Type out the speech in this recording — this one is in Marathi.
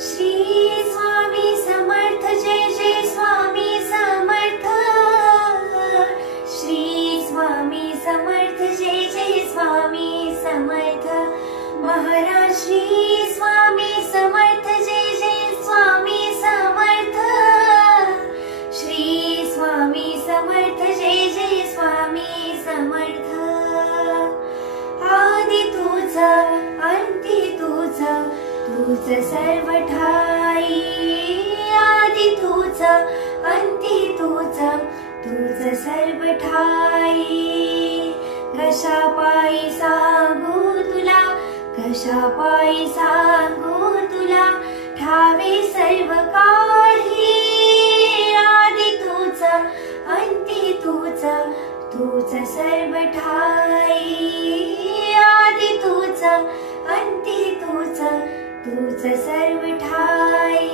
श्री स्वामी समर्थ जय जय स्वामी समर्थ। श्री स्वामी समर्थ जय जय स्वामी समर्थ। महाराज श्री स्वामी समर्थ जय जय स्वामी समर्थ। श्री स्वामी समर्थ जय जय स्वामी समर्थ। आदि तुझा अंती तुझा तूच सर्व ठाई। आदि तुझा अंती तुझा तूच सर्व ठाई। कशा पायी सांगू तुला, कशा पायी सांगू तुला, ठावे सर्व काही। आदि तुझा अंती तुझा तूच सर्व ठाई। आदि तुझा अंती तुझा तूच सर्व ठाई।